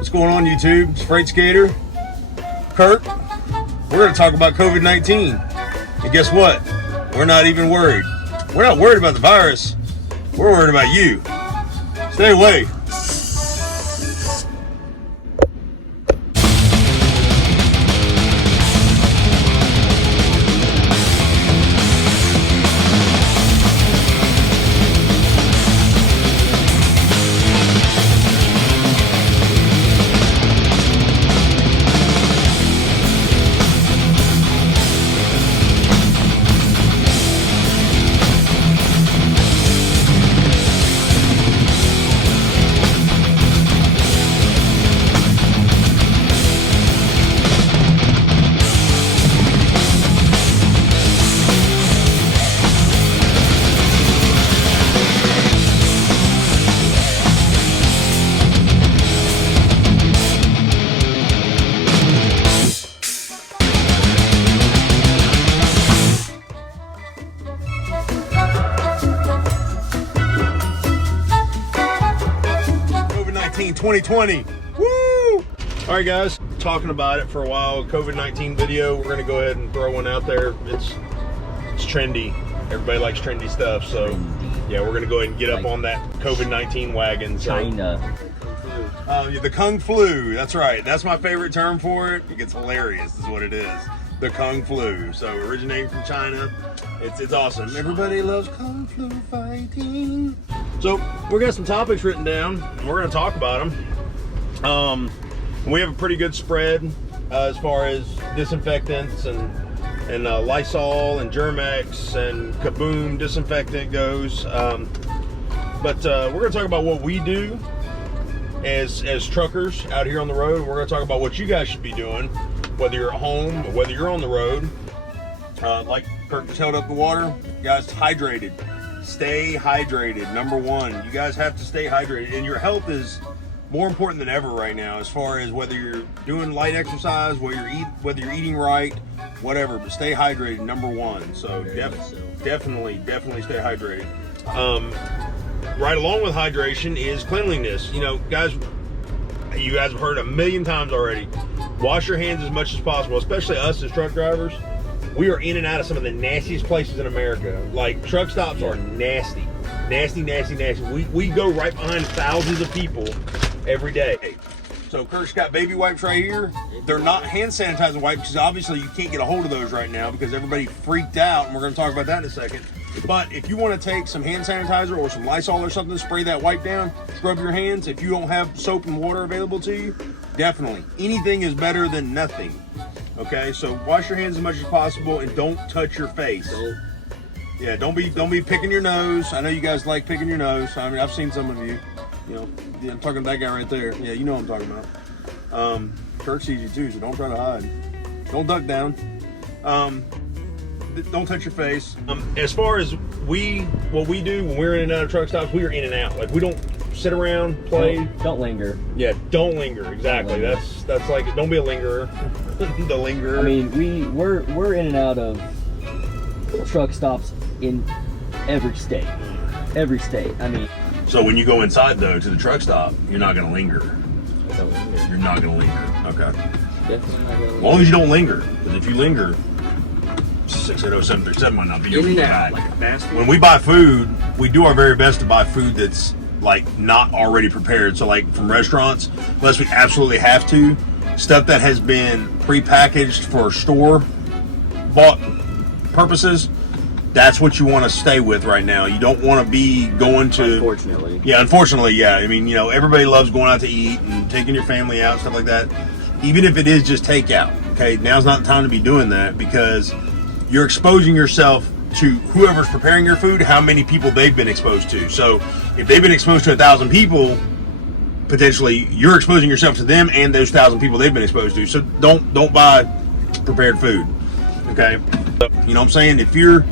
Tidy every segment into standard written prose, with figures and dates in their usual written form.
What's going on, YouTube? It's Fr8sK8R, Kurt. We're going to talk about COVID-19. And guess what? We're not even worried. We're not worried about the virus. We're worried about you. Stay away. COVID-19 2020. Woo! All right, guys, talking about it for a while. COVID-19 video. We're gonna go ahead and throw one out there. It's trendy. Everybody likes trendy stuff, so yeah, we're gonna go ahead and get up on that COVID-19 wagon. So. China. The Kung Flu. That's right. That's my favorite term for it. It's hilarious. Is what it is. The Kung Flu. So originating from China. It's awesome. Everybody loves Kung Flu fighting. So we got some topics written down, and we're going to talk about them. We have a pretty good spread as far as disinfectants and Lysol and Germex and Kaboom disinfectant goes. But we're going to talk about what we do as truckers out here on the road. We're going to talk about what you guys should be doing, whether you're at home or whether you're on the road. Like Kirk just held up the water, you guys, hydrated. Stay hydrated. Number one, you guys have to stay hydrated, and your health is more important than ever right now, as far as whether you're doing light exercise, whether you're eating right, whatever. But stay hydrated, number one. So definitely stay hydrated. Right along with hydration is cleanliness. You know, guys, you guys have heard a million times already. Wash your hands as much as possible, especially us as truck drivers. We are in and out of some of the nastiest places in America. Like, truck stops are nasty. Nasty. We go right behind thousands of people every day. So Kurt's got baby wipes right here. They're not hand sanitizer wipes, because obviously you can't get a hold of those right now because everybody freaked out, and we're going to talk about that in a second. But if you want to take some hand sanitizer or some Lysol or something, spray that wipe down, scrub your hands. If you don't have soap and water available to you, definitely. Anything is better than nothing. Okay, so wash your hands as much as possible and don't touch your face. Yeah, don't be picking your nose. I know you guys like picking your nose. I mean, I've seen some of you. You know, yeah, I'm talking about that guy right there. Yeah, you know what I'm talking about. Kirk sees you too, so don't try to hide. Don't duck down. Don't touch your face. As far as what we do when we're in and out of truck stops, we are in and out. Like, we don't sit around, play. Don't linger. Yeah, don't linger. Exactly. Don't linger. That's like, don't be a lingerer. The lingerer. I mean, we're in and out of truck stops in every state. Every state. I mean. So when you go inside though to the truck stop, you're not gonna linger. You're not gonna linger. Okay. Definitely not gonna linger. As long as you don't linger, because if you linger, 680-737 might not be your guy. Like a bastard. When we buy food, we do our very best to buy food that's like not already prepared. So like from restaurants, unless we absolutely have to, stuff that has been prepackaged for store bought purposes, that's what you want to stay with right now. You don't want to be going to, unfortunately. Yeah, unfortunately, yeah. I mean, you know, everybody loves going out to eat and taking your family out, stuff like that. Even if it is just takeout, okay? Now's not the time to be doing that, because you're exposing yourself to whoever's preparing your food, how many people they've been exposed to. So if they've been exposed to 1,000 people, potentially you're exposing yourself to them and those 1,000 people they've been exposed to. So don't buy prepared food, okay? You know what I'm saying? If you're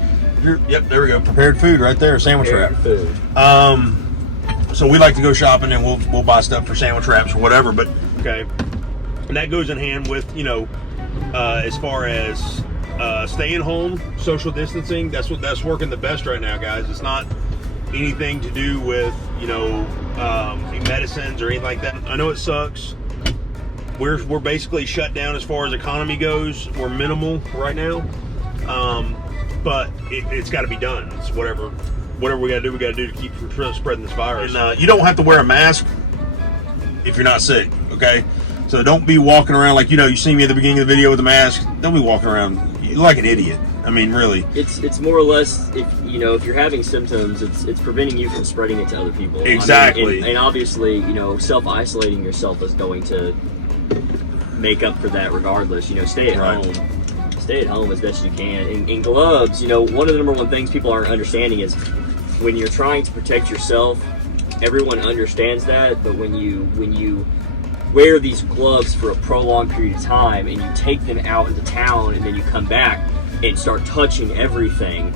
yep, there we go, prepared food right there, sandwich wrap. Food. So we like to go shopping and we'll buy stuff for sandwich wraps or whatever. But okay, and that goes in hand with, you know, as far as staying home, social distancing. That's working the best right now, guys. It's not anything to do with, you know, medicines or anything like that. I know it sucks. we're basically shut down as far as economy goes. We're minimal right now, but it's got to be done. It's whatever we got to do to keep from spreading this virus. And you don't have to wear a mask if you're not sick, okay? So don't be walking around like, you see me at the beginning of the video with a mask. Don't be walking around like an idiot. I mean, really. It's more or less, if you're having symptoms, it's preventing you from spreading it to other people. Exactly. And obviously, self-isolating yourself is going to make up for that regardless. Stay at home. Stay at home as best you can. And gloves, one of the number one things people aren't understanding is when you're trying to protect yourself, everyone understands that, but when you wear these gloves for a prolonged period of time and you take them out into town and then you come back and start touching everything,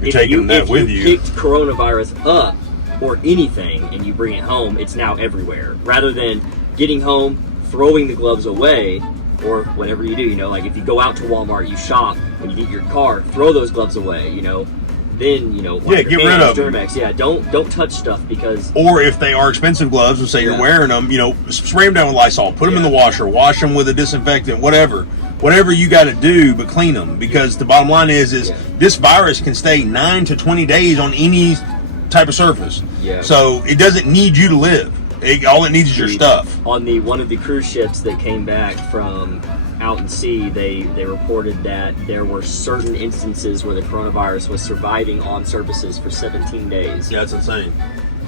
if you picked coronavirus up or anything and you bring it home, it's now everywhere. Rather than getting home, throwing the gloves away, or whatever you do, like if you go out to Walmart, you shop, when you get your car, throw those gloves away, then get rid of them. Yeah, don't touch stuff, because or if they are expensive gloves and say you're wearing them, spray them down with Lysol, put them in the washer, wash them with a disinfectant, whatever you got to do, but clean them, because the bottom line is this virus can stay 9 to 20 days on any type of surface. Yeah. So it doesn't need you to live. All it needs is your stuff. On one of the cruise ships that came back from out in sea, they reported that there were certain instances where the coronavirus was surviving on surfaces for 17 days. Yeah, that's insane.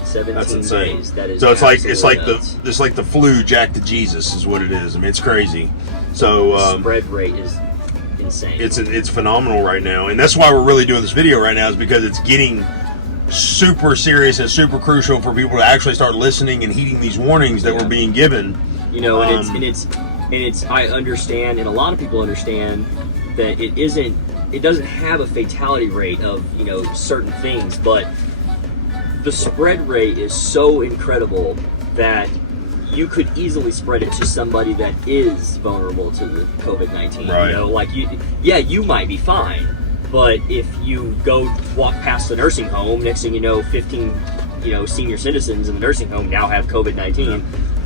17 days. That is so it's like nuts. the flu jacked to Jesus is what it is. I mean, it's crazy. So the spread rate is insane. It's phenomenal right now, and that's why we're really doing this video right now, is because it's getting super serious and super crucial for people to actually start listening and heeding these warnings that we're being given. And it's I understand, and a lot of people understand that it doesn't have a fatality rate of certain things, but the spread rate is so incredible that you could easily spread it to somebody that is vulnerable to the COVID-19. Right. You might be fine, but if you go walk past the nursing home, next thing you know, 15 senior citizens in the nursing home now have COVID-19.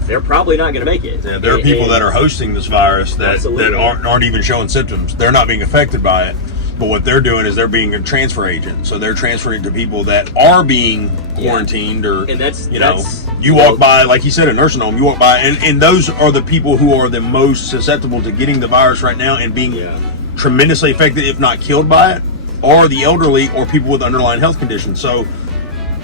They're probably not going to make it. Yeah, there are people that are hosting this virus that aren't even showing symptoms. They're not being affected by it. But what they're doing is they're being a transfer agent. So they're transferring to people that are being quarantined, or, you walk by, like you said, a nursing home, you walk by, and those are the people who are the most susceptible to getting the virus right now and being tremendously affected, if not killed by it, or the elderly or people with underlying health conditions. So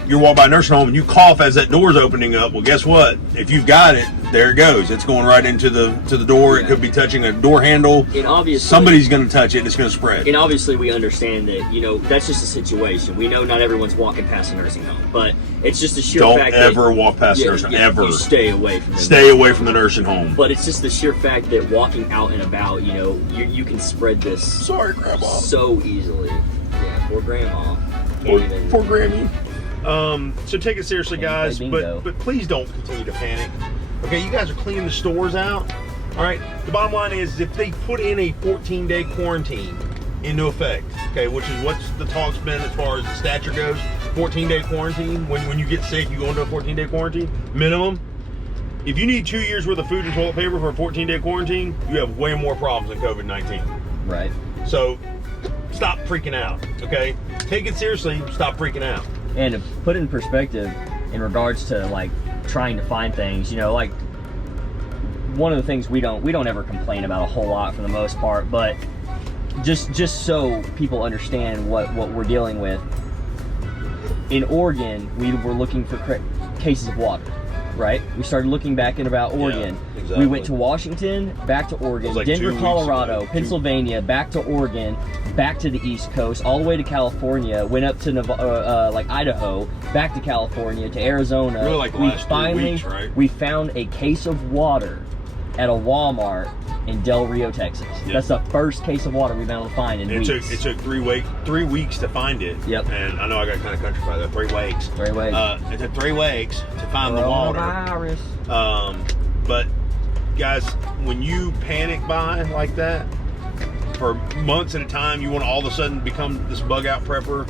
you walk by a nursing home and you cough as that door's opening up. Well, guess what? If you've got it, there it goes. It's going right into the door. It could be touching a door handle. And obviously, somebody's going to touch it. It's going to spread. And obviously, we understand that that's just a situation. We know not everyone's walking past a nursing home, but it's just a sheer fact. Don't ever walk past a nursing home. Ever. You stay away from from the nursing home. But it's just the sheer fact that walking out and about, you can spread this. Sorry, Grandma. So easily. Yeah, poor Grandma. Poor Grammy. So take it seriously, guys, but please don't continue to panic. Okay, you guys are cleaning the stores out. All right, the bottom line is, if they put in a 14-day quarantine into effect, okay, which is what's the talk's been as far as the stature goes, 14-day quarantine. When you get sick, you go into a 14-day quarantine minimum. If you need 2 years worth of food and toilet paper for a 14-day quarantine, you have way more problems than COVID-19. Right. So stop freaking out. Okay, take it seriously. Stop freaking out. And to put it in perspective, in regards to trying to find things, one of the things we don't ever complain about a whole lot for the most part, but just so people understand what we're dealing with. In Oregon, we were looking for cases of water, right? We started looking back in about Oregon. Yeah, exactly. We went to Washington, back to Oregon, Denver, Colorado, Pennsylvania, back to Oregon, back to the East Coast, all the way to California, went up to Idaho, back to California, to Arizona. Really the last 2 weeks, right? We found a case of water at a Walmart in Del Rio, Texas. Yep. That's the first case of water we've been able to find in weeks. It took 3 weeks to find it. Yep. And I know I got kind of countrified there. 3 weeks. 3 weeks. It took 3 weeks to find the water. But guys, when you panic buy like that for months at a time, you want to all of a sudden become this bug out prepper.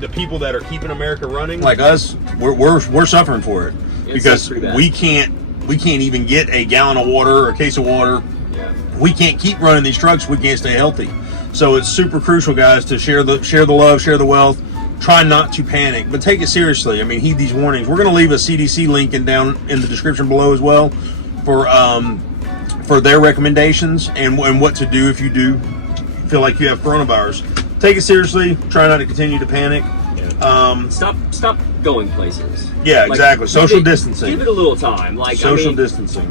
The people that are keeping America running, like us, we're suffering for it, because we can't we can't even get a gallon of water or a case of water. Yeah. We can't keep running these trucks. We can't stay healthy. So it's super crucial, guys, to share the love, share the wealth. Try not to panic, but take it seriously. I mean, heed these warnings. We're going to leave a CDC link down in the description below as well for their recommendations and what to do if you do feel like you have coronavirus. Take it seriously. Try not to continue to panic. Yeah. Stop going places. Yeah, like, exactly. Social distancing. Give it a little time. Like social distancing.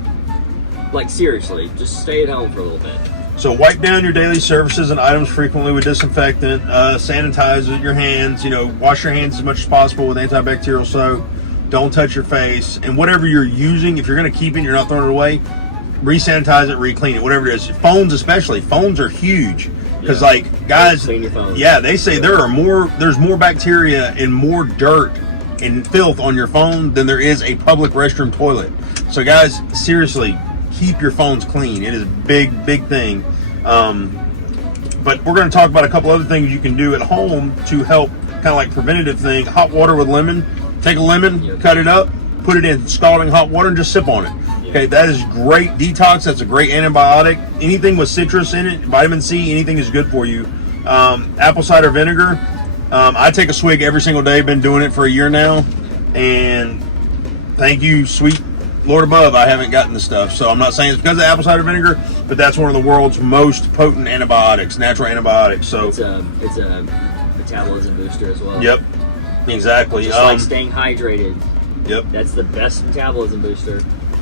Like seriously, just stay at home for a little bit. So wipe down your daily surfaces and items frequently with disinfectant. Sanitize your hands. You know, wash your hands as much as possible with antibacterial soap. Don't touch your face. And whatever you're using, if you're going to keep it, you're not throwing it away. Re-sanitize it, re-clean it, whatever it is. Phones especially. Phones are huge because, like, guys, clean your phone. Yeah, they say there's more bacteria and more dirt and filth on your phone than there is a public restroom toilet. So, guys, seriously, keep your phones clean. It is a big thing. But we're going to talk about a couple other things you can do at home to help, kind of like preventative thing. Hot water with lemon. Take a lemon, cut it up, put it in scalding hot water, and just sip on it. Okay, that is great detox. That's a great antibiotic. Anything with citrus in it, vitamin C, anything is good for you. Apple cider vinegar. I take a swig every single day. Been doing it for a year now, and thank you, sweet Lord above, I haven't gotten the stuff. So I'm not saying it's because of apple cider vinegar, but that's one of the world's most potent antibiotics, natural antibiotics. So it's a metabolism booster as well. Yep, exactly. Just like staying hydrated. Yep, that's the best metabolism booster,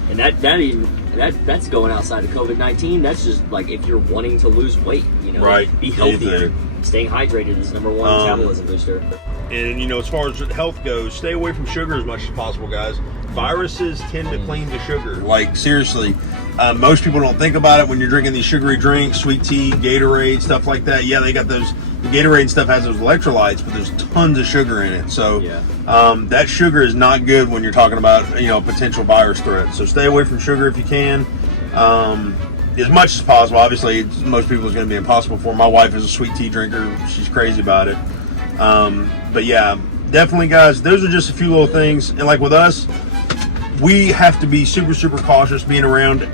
and that's going outside of COVID-19. That's just like if you're wanting to lose weight, you know, right? Be healthier. Staying hydrated is number one metabolism booster. And you know, as far as health goes, stay away from sugar as much as possible, guys. Viruses tend to cling to sugar. Like, seriously, most people don't think about it when you're drinking these sugary drinks, sweet tea, Gatorade, stuff like that. Yeah, they got those. The Gatorade stuff has those electrolytes, but there's tons of sugar in it. So that sugar is not good when you're talking about, you know, potential virus threat. So stay away from sugar if you can, as much as possible. Obviously, most people is going to be impossible for. My wife is a sweet tea drinker. She's crazy about it. But yeah, definitely, guys, those are just a few little things. And like with us, we have to be super cautious being around.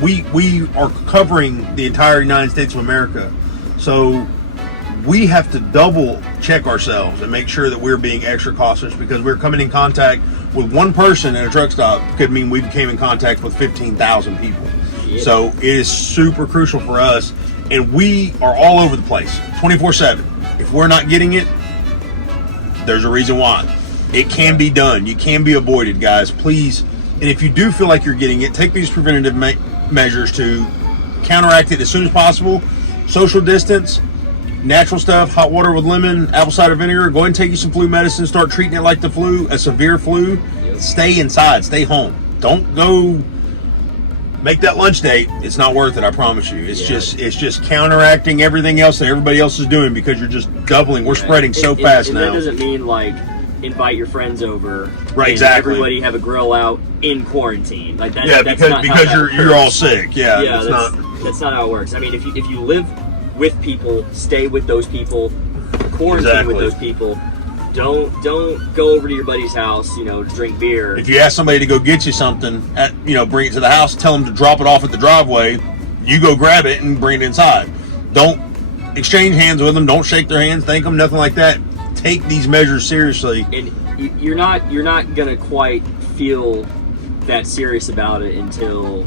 We are covering the entire United States of America, so we have to double check ourselves and make sure that we're being extra cautious, because we're coming in contact with one person at a truck stop could mean we came in contact with 15,000 people. Yeah. So it is super crucial for us, and we are all over the place 24/7. If we're not getting it, there's a reason why. It can be done. You can be avoided, guys. Please. And if you do feel like you're getting it, take these preventative measures to counteract it as soon as possible. Social distance, natural stuff, hot water with lemon, apple cider vinegar. Go ahead and take you some flu medicine. Start treating it like the flu, a severe flu. Stay inside. Stay home. Don't go make that lunch date. It's not worth it. I promise you. It's just counteracting everything else that everybody else is doing, because you're just doubling. We're spreading so fast now. That doesn't mean like invite your friends over. Right, exactly. Everybody have a grill out in quarantine. Like that. Yeah, because you're all sick. Yeah, that's not how it works. I mean, if you live with people, stay with those people, quarantine with those people. Don't go over to your buddy's house, you know, to drink beer. If you ask somebody to go get you something, bring it to the house, tell them to drop it off at the driveway. You go grab it and bring it inside. Don't exchange hands with them. Don't shake their hands, thank them, nothing like that. Take these measures seriously. And you're not gonna quite feel that serious about it until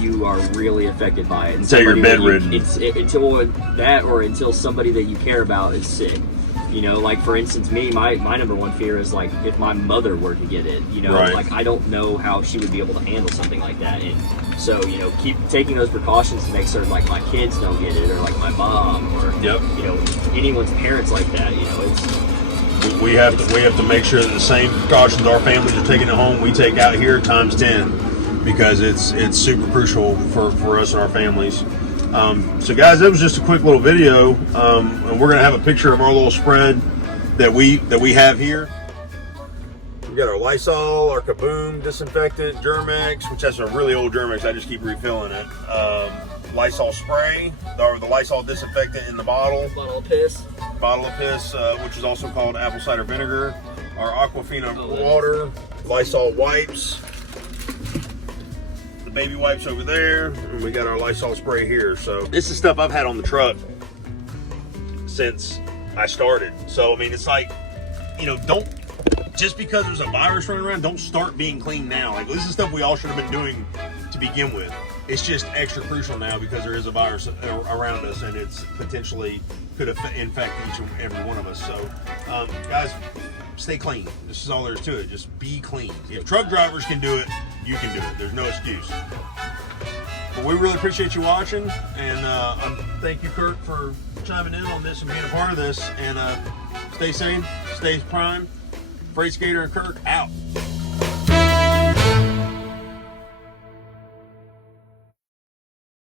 you are really affected by it. Until you're bedridden. Until somebody that you care about is sick. You know, like for instance, me, my number one fear is like if my mother were to get it, you know, like I don't know how she would be able to handle something like that. And so, you know, keep taking those precautions to make certain like my kids don't get it, or like my mom, or you know, anyone's parents like that. You know, it's we have to make sure that the same precautions our families are taking at home, we take out here times 10, because it's super crucial for us and our families. So guys, that was just a quick little video, and we're gonna have a picture of our little spread that we have here. We got our Lysol, our Kaboom disinfectant, Germex, which has a really old Germex. I just keep refilling it. Lysol spray, the Lysol disinfectant in the bottle. Bottle of piss, which is also called apple cider vinegar. Our Aquafina water, Lysol wipes. baby wipes over there, and we got our Lysol spray here. So this is stuff I've had on the truck since I started. So I mean, it's like, you know, don't, just because there's a virus running around, don't start being clean now. Like, this is stuff we all should have been doing to begin with. It's just extra crucial now because there is a virus around us, and it's potentially could infect each and every one of us. So guys, stay clean. This is all there is to it. Just be clean. If truck drivers can do it, you can do it. There's no excuse. But we really appreciate you watching, and thank you, Kirk, for chiming in on this and being a part of this. And stay sane, stay prime. Fr8sK8R and Kirk out.